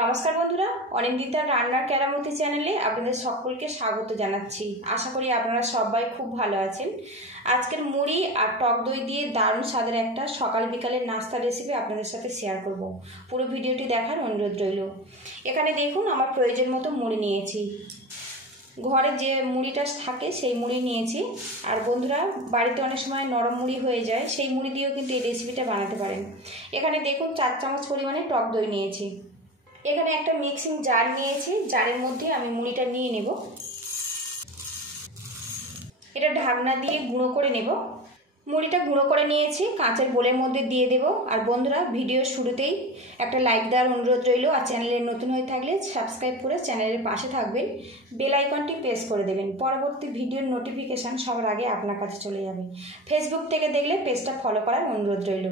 নমস্কার বন্ধুরা, অনিন্দিতার রান্নার কেরামতি চ্যানেলে আপনাদের সকলকে স্বাগত জানাচ্ছি। আশা করি আপনারা সবাই খুব ভালো আছেন। আজকের মুড়ি আর টক দই দিয়ে দারুণ স্বাদের একটা সকাল বিকালের নাস্তা রেসিপি আপনাদের সাথে শেয়ার করব। পুরো ভিডিওটি দেখার অনুরোধ রইল। এখানে দেখুন আমার প্রয়োজন মতো মুড়ি নিয়েছি। ঘরে যে মুড়িটা থাকে সেই মুড়ি নিয়েছি। আর বন্ধুরা, বাড়িতে অনেক সময় নরম মুড়ি হয়ে যায়, সেই মুড়ি দিয়েও কিন্তু এই রেসিপিটা বানাতে পারেন। এখানে দেখুন 4 চামচ পরিমাণে টক দই নিয়েছি। এখানে একটা মিক্সিং জার নিয়েছি, জারের মধ্যে আমি মুড়িটা নিয়ে নেব। এটা ঢাকনা দিয়ে গুঁড়ো করে নেব। মুড়িটা গুঁড়ো করে নিয়েছি, কাঁচের বোলের মধ্যে দিয়ে দেব। আর বন্ধুরা, ভিডিওর শুরুতেই একটা লাইক দেওয়ার অনুরোধ রইল। আর চ্যানেলে নতুন হয়ে থাকলে সাবস্ক্রাইব করে চ্যানেলের পাশে থাকবেন, বেল আইকনটি প্রেস করে দেবেন। পরবর্তী ভিডিওর নোটিফিকেশান সবার আগে আপনার কাছে চলে যাবে। ফেসবুক থেকে দেখলে পেজটা ফলো করার অনুরোধ রইল।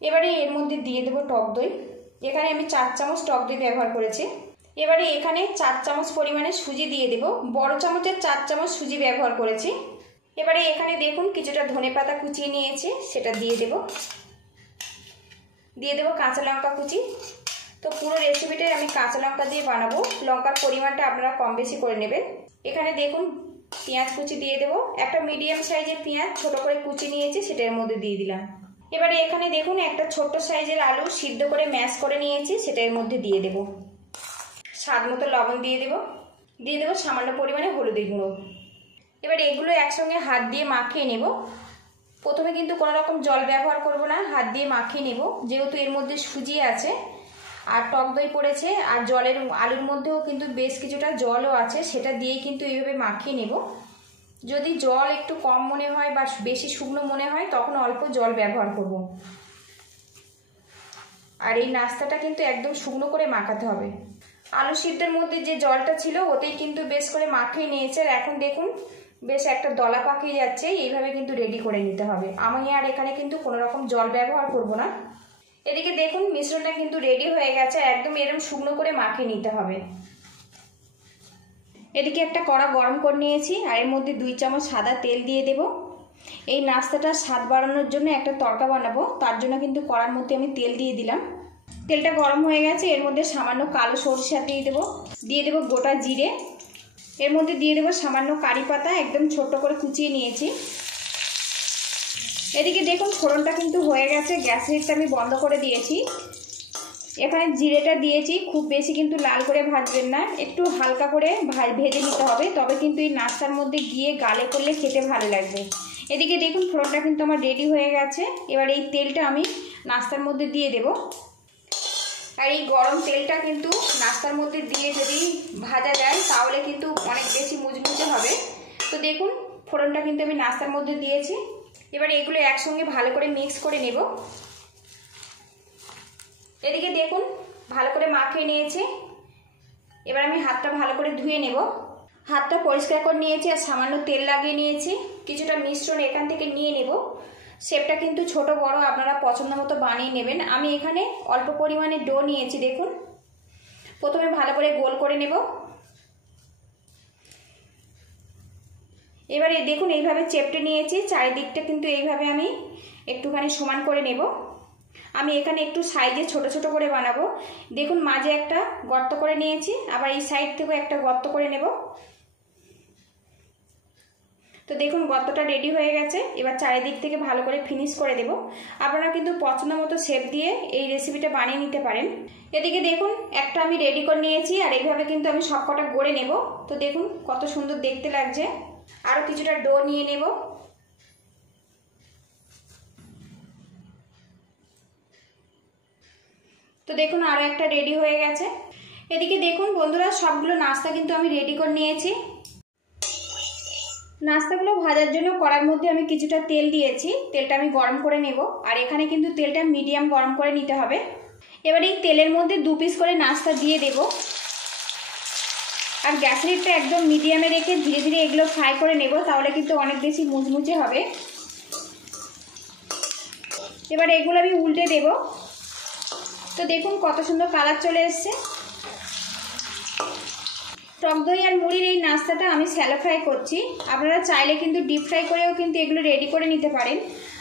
এবারে এর মধ্যে দিয়ে দেব টক দই। এখানে আমি 4 চামচ টক দই ব্যবহার করেছি। এবারে এখানে 4 চামচ পরিমাণে সুজি দিয়ে দেব। বড় চামচের 4 চামচ সুজি ব্যবহার করেছি। এবারে এখানে দেখুন কিছুটা ধনেপাতা কুচিয়ে নিয়েছি, সেটা দিয়ে দেব। দিয়ে দেব কাঁচা লঙ্কা কুচি। তো পুরো রেসিপিটাই আমি কাঁচা লঙ্কা দিয়ে বানাবো, লঙ্কার পরিমাণটা আপনারা কম বেশি করে নেবেন। এখানে দেখুন পেঁয়াজ কুচি দিয়ে দেব। একটা মিডিয়াম সাইজের পেঁয়াজ ছোট করে কুচি নিয়েছি, সেটা এর মধ্যে দিয়ে দিলাম। এবারে এখানে দেখুন একটা ছোট্ট সাইজের আলু সিদ্ধ করে ম্যাশ করে নিয়েছি, সেটা এর মধ্যে দিয়ে দেব। স্বাদ মতো লবণ দিয়ে দেব। দিয়ে দেব সামান্য পরিমাণে হলুদের গুঁড়ো। এবার এগুলো একসঙ্গে হাত দিয়ে মাখিয়ে নেব। প্রথমে কিন্তু কোনো রকম জল ব্যবহার করব না, হাত দিয়ে মাখিয়ে নেব। যেহেতু এর মধ্যে সুজি আছে আর টক দই পড়েছে, আর জলের আলুর মধ্যেও কিন্তু বেশ কিছুটা জলও আছে, সেটা দিয়েই কিন্তু এইভাবে মাখিয়ে নেব। যদি জল একটু কম মনে হয় বা বেশি শুকনো মনে হয় তখন অল্প জল ব্যবহার করব। আর এই নাস্তাটা কিন্তু একদম শুকনো করে মাখাতে হবে। আলু সিদ্ধের মধ্যে যে জলটা ছিল ওতেই কিন্তু বেশ করে মাখিয়ে নিয়েছে। আর এখন দেখুন বেশ একটা দলা পাকিয়ে যাচ্ছে, এইভাবে কিন্তু রেডি করে নিতে হবে। আমি আর এখানে কিন্তু কোনো রকম জল ব্যবহার করব না। এদিকে দেখুন মিশ্রণটা কিন্তু রেডি হয়ে গেছে, একদম এরকম শুকনো করে মাখিয়ে নিতে হবে। এদিকে একটা কড়া গরম করে নিয়েছি, আর এর মধ্যে 2 চামচ সাদা তেল দিয়ে দেব। এই নাস্তাটার স্বাদ বাড়ানোর জন্য একটা তড়কা বানাবো, তার জন্য কিন্তু কড়ার মধ্যে আমি তেল দিয়ে দিলাম। তেলটা গরম হয়ে গেছে, এর মধ্যে সামান্য কালো সরষে দিয়ে দেবো। দিয়ে দেবো গোটা জিরে। এর মধ্যে দিয়ে দেবো সামান্য কারি পাতা, একদম ছোট করে কুচিয়ে নিয়েছি। এদিকে দেখুন ফোড়নটা কিন্তু হয়ে গেছে, গ্যাসের হিটটা আমি বন্ধ করে দিয়েছি। এখানে জিরেটা দিয়েছি, খুব বেশি কিন্তু লাল করে ভাজবেন না, একটু হালকা করে ভেজে নিতে হবে, তবে কিন্তু এই নাস্তার মধ্যে গিয়ে গালে করলে খেতে ভালো লাগবে। এদিকে দেখুন ফোড়নটা কিন্তু আমার রেডি হয়ে গেছে। এবার এই তেলটা আমি নাস্তার মধ্যে দিয়ে দেব। আর এই গরম তেলটা কিন্তু নাস্তার মধ্যে দিয়ে যদি ভাজা যায় তাহলে কিন্তু অনেক বেশি মুচমুচে হবে। তো দেখুন ফোড়নটা কিন্তু আমি নাস্তার মধ্যে দিয়েছি। এবার এগুলো একসঙ্গে ভালো করে মিক্স করে নেব। এদিকে দেখুন ভালো করে মাখিয়ে নিয়েছি। এবার আমি হাতটা ভালো করে ধুয়ে নেব। হাতটা পরিষ্কার করে নিয়েছি আর সামান্য তেল লাগিয়ে নিয়েছি। কিছুটা মিশ্রণ এখান থেকে নিয়ে নেব। শেপটা কিন্তু ছোট বড় আপনারা পছন্দ মতো বানিয়ে নেবেন। আমি এখানে অল্প পরিমাণে ডো নিয়েছি। দেখুন প্রথমে ভালো করে গোল করে নেব। এবারে দেখুন এইভাবে চেপটে নিয়েছি, চারিদিকটা কিন্তু এইভাবে আমি একটুখানি সমান করে নেব। আমি এখানে একটু সাইজে ছোট ছোট করে বানাবো। দেখুন মাঝে একটা গর্ত করে নিয়েছি, আবার এই সাইড থেকেও একটা গর্ত করে নেব। তো দেখুন গর্তটা রেডি হয়ে গেছে। এবার চারিদিক থেকে ভালো করে ফিনিশ করে দেব। আপনারা কিন্তু পছন্দ মতো শেপ দিয়ে এই রেসিপিটা বানিয়ে নিতে পারেন। এদিকে দেখুন একটা আমি রেডি করে নিয়েছি, আর এইভাবে কিন্তু আমি সবকটা গড়ে নেব। তো দেখুন কত সুন্দর দেখতে লাগছে। আরও কিছুটা ডো নিয়ে নেব। তো দেখুন আরও একটা রেডি হয়ে গেছে। এদিকে দেখুন বন্ধুরা সবগুলো নাস্তা কিন্তু আমি রেডি করে নিয়েছি। নাস্তাগুলো ভাজার জন্য কড়ার মধ্যে আমি কিছুটা তেল দিয়েছি, তেলটা আমি গরম করে নেব। আর এখানে কিন্তু তেলটা মিডিয়াম গরম করে নিতে হবে। এবার এই তেলের মধ্যে 2 পিস করে নাস্তা দিয়ে দেব। আর গ্যাসের হিটটা একদম মিডিয়ামে রেখে ধীরে ধীরে এগুলো ফ্রাই করে নেব, তাহলে কিন্তু অনেক বেশি মুচমুচে হবে। এবার এগুলো আমি উল্টে দেব। তো দেখুন কত সুন্দর কালার চলে এসছে। টক দই আর মুড়ির এই নাস্তাটা আমি শ্যালো ফ্রাই করছি। আপনারা চাইলে কিন্তু ডিপ ফ্রাই করেও কিন্তু এগুলো রেডি করে নিতে পারেন।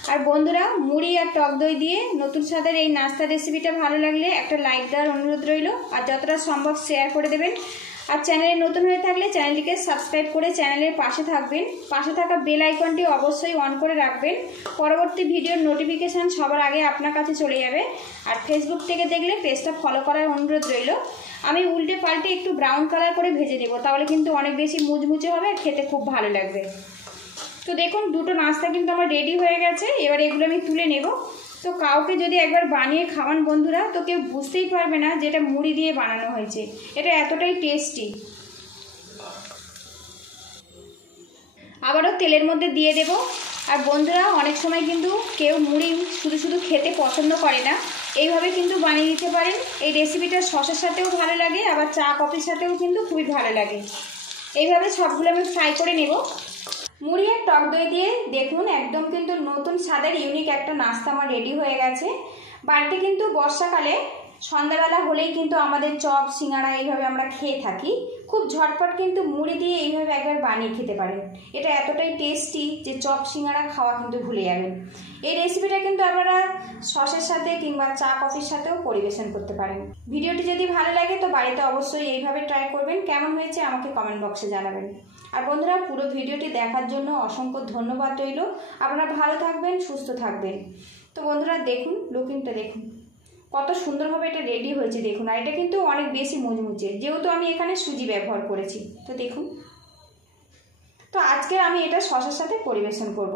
আর বন্ধুরা, মুড়ি আর টক দই দিয়ে নতুন স্বাদের এই নাস্তা রেসিপিটা ভালো লাগলে একটা লাইক দেওয়ার অনুরোধ রইল, আর যতটা সম্ভব শেয়ার করে দেবেন। আর চ্যানেলে নতুন হয়ে থাকলে চ্যানেলটিকে সাবস্ক্রাইব করে চ্যানেলের পাশে থাকবেন। পাশে থাকা বেল আইকনটি অবশ্যই অন করে রাখবেন, পরবর্তী ভিডিওর নোটিফিকেশান সবার আগে আপনার কাছে চলে যাবে। আর ফেসবুক থেকে দেখলে পেজটা ফলো করার অনুরোধ রইল। আমি উল্টে পাল্টে একটু ব্রাউন কালার করে ভেজে নেব, তাহলে কিন্তু অনেক বেশি মুচমুচে হবে আর খেতে খুব ভালো লাগবে। তো দেখুন, দুটো নাস্তা কিন্তু আমার রেডি হয়ে গেছে। এবার এগুলো আমি তুলে নেব। তো কাউকে যদি একবার বানিয়ে খাওয়ান বন্ধুরা, তো কেউ বুঝতেই পারবে না যে এটা মুড়ি দিয়ে বানানো হয়েছে। এটা এতটাই টেস্টি। আবারও তেলের মধ্যে দিয়ে দেব। আর বন্ধুরা, অনেক সময় কিন্তু কেউ মুড়ি শুধু শুধু খেতে পছন্দ করে না, এইভাবে কিন্তু বানিয়ে দিতে পারেন। এই রেসিপিটা সসের সাথেও ভালো লাগে, আবার চা কফির সাথেও কিন্তু খুবই ভালো লাগে। এইভাবে সবগুলো আমি ফ্রাই করে নেব। মুড়ি আর টক দই দিয়ে দেখুন একদম কিন্তু নতুন স্বাদের ইউনিক একটা নাস্তা আমার রেডি হয়ে গেছে। বাড়িতে কিন্তু বর্ষাকালে সন্ধ্যাবেলা হলেই কিন্তু আমাদের চপ সিঙ্গাড়া এইভাবে আমরা খেয়ে থাকি। খুব ঝটপট কিন্তু মুড়ি দিয়ে এইভাবে একবার বানিয়ে খেতে পারেন। এটা এতটাই টেস্টি যে চপ সিঙ্গাড়া খাওয়া কিন্তু ভুলে যাবেন। এই রেসিপিটা কিন্তু আপনারা সসের সাথে কিংবা চা কফির সাথেও পরিবেশন করতে পারেন। ভিডিওটি যদি ভালো লাগে তো বাড়িতে অবশ্যই এইভাবে ট্রাই করবেন। কেমন হয়েছে আমাকে কমেন্ট বক্সে জানাবেন। আর বন্ধুরা, পুরো ভিডিওটি দেখার জন্য অসংখ্য ধন্যবাদ রইল। আপনারা ভালো থাকবেন, সুস্থ থাকবেন। তো বন্ধুরা দেখুন, লুকিংটা দেখুন কত সুন্দরভাবে এটা রেডি হয়েছে দেখুন। আর এটা কিন্তু অনেক বেশি মুচমুচে, যেহেতু আমি এখানে সুজি ব্যবহার করেছি। তো দেখুন, তো আজকে আমি এটা সসের সাথে পরিবেশন করব।